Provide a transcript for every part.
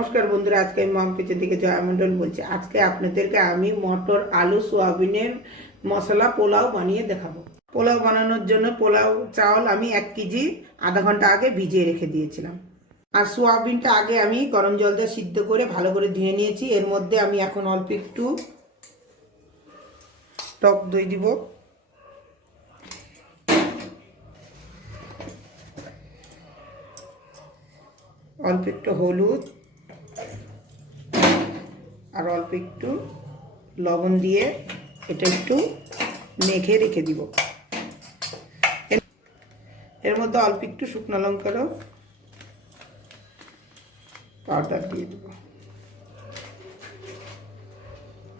নমস্কার বন্ধুরা, আজকে আমি মাম কিচেন থেকে জয়া মণ্ডল বলছি। আজকে আপনাদেরকে আমি মটর আলু সোয়াবিনের মশলা পোলাও বানিয়ে দেখাবো। পোলাও বানানোর জন্য পোলাও চাল আমি 1 কেজি আধা ঘন্টা আগে ভিজিয়ে রেখে দিয়েছিলাম। আর সোয়াবিনটা আগে আমি গরম জল দিয়ে সিদ্ধ করে ভালো করে ধুয়ে নিয়েছি। এর মধ্যে আমি এখন অল্প একটু টক দই দিব, অল্প একটু হলুদ আর অল্প একটু লবণ দিয়ে এটা একটু মেখে রেখে দিব। এর মধ্যে অল্প একটু শুকনো লঙ্কারও পাউডার দিয়ে দেব।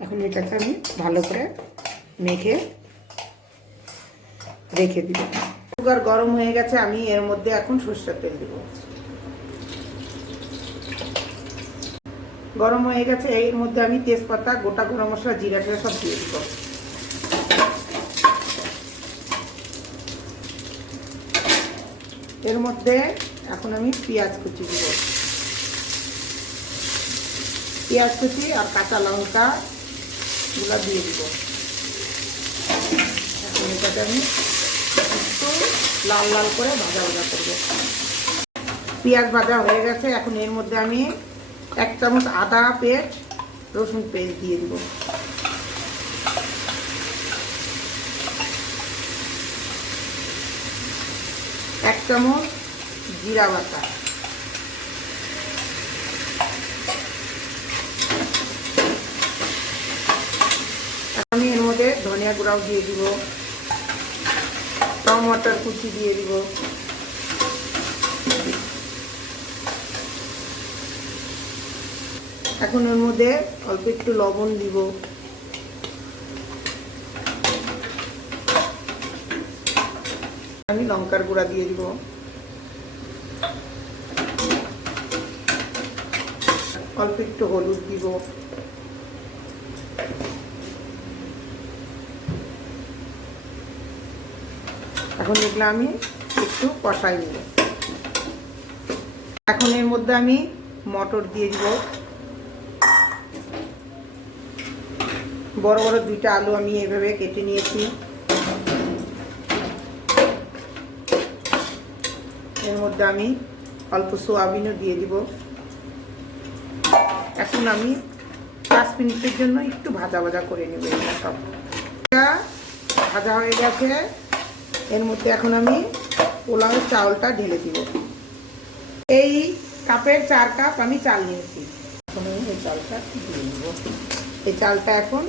এখন এটাকে আমি ভালো করে মেখে রেখে দিব। কুকার গরম হয়ে গেছে, আমি এর মধ্যে এখন সরষের তেল দেব। গরম হয়ে গেছে, এর মধ্যে আমি তেজপাতা, গোটা গরম মশলা, জিরা টিরা সব দিয়ে দিব। এর মধ্যে এখন আমি পেঁয়াজ কুচি দিব, পেঁয়াজ কুচি আর কাঁচা লঙ্কা গুলো দিয়ে দিব। এখন এটাকে আমি একটু লাল লাল করে ভাজা ভাজা করব। পেঁয়াজ ভাজা হয়ে গেছে, এখন এর মধ্যে আমি 1 চামচ আদা পেস্ট, রসুন পেস্ট দিয়ে দিব। এক চামচ জিরা বাটা, আমি এর মধ্যে ধনিয়া গুঁড়াও দিয়ে দিব, টমেটোর কুচি দিয়ে দিব, এখন এর মধ্যে অল্প একটু লবণ দিব, আমি লঙ্কার গুঁড়া দিয়ে দিব, অল্প একটু হলুদ দিব, এখন এগুলো আমি একটু কষাই নেব। এখন এর মধ্যে আমি মটর দিয়ে দিব, বড় বড় 2টা আলু আমি এভাবে কেটে নিয়েছি। এর মধ্যে আমি অল্প সোয়াবিনও দিয়ে দিব। এখন আমি 5 মিনিটের জন্য একটু ভাজা ভাজা করে নেব। এটা সব ভাজা হয়ে গেছে, এর মধ্যে এখন আমি পোলাও চাউলটা ঢেলে দিব। এই কাপের 4 কাপ আমি চাল নিয়েছি। এখন আমি এই চালটা দিয়ে নেব। এই চালটা এখন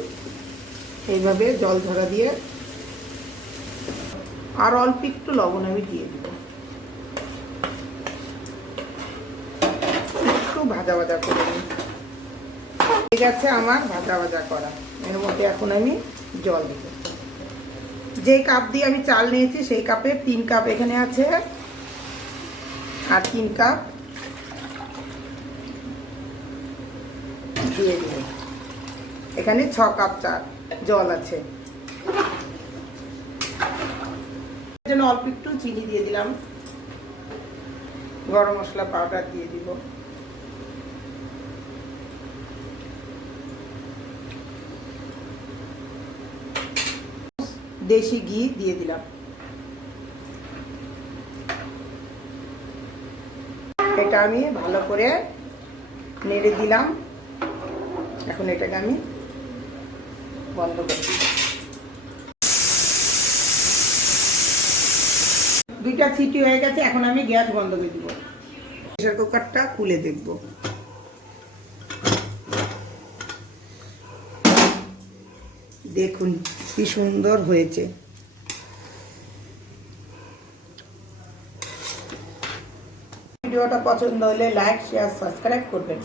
এইভাবে জল ঝরা দিয়ে আর অল্প একটু লবণ আমি দিয়ে দিব। একটু ভাজা ভাজা করে নিই। ঠিক আছে, আমার ভাজা ভাজা করা। এর মধ্যে এখন আমি জল দিব। যে কাপ দিয়ে আমি চাল নিয়েছি সেই কাপে 3 কাপ এখানে আছে, আর 3 কাপ দিয়ে দিব। এখানে 6 কাপ জল আছে। এর জন্য অল্প একটু চিনি দিয়ে দিলাম, গরম মশলা পাউডার দিয়ে দিব, দেশি ঘি দিয়ে দিলাম। এটা আমি ভালো করে নেড়ে দিলাম। এখন এটাকে আমি বন্ধ করে দিই। 2টা সিটি হয়ে গেছে, এখন আমি গ্যাস বন্ধ করে দিব। প্রেসার কুকারটা খুলে দেখব। দেখুন কি সুন্দর হয়েছে। ভিডিওটা পছন্দ হলে লাইক, শেয়ার, সাবস্ক্রাইব করবেন।